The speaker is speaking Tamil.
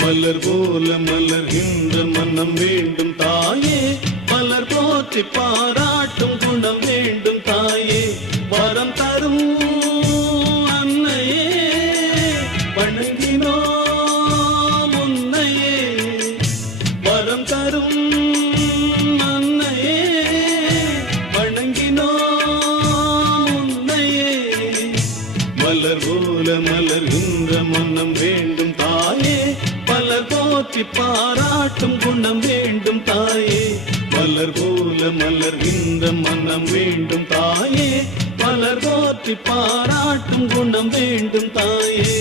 மலர் போல மலர்கின்ற மனம் வேண்டும் தாயே, மலர் போற்றி பாராட்டும் குணம் வேண்டும் தாயே, வரம் தரும் அன்னையே வணங்கினோம் உன்னையே, வரம் தரும் அன்னையே வணங்கினோம் உன்னையே. மலர் போல மலர்கின்ற மனம் வேண்டும் தாயே, மலர் போற்றி பாராட்டும் குணம் வேண்டும் தாயே, மலர் போல மலர்கின்ற மனம் வேண்டும் தாயே, மலர் போற்றி பாராட்டும் குணம் வேண்டும் தாயே.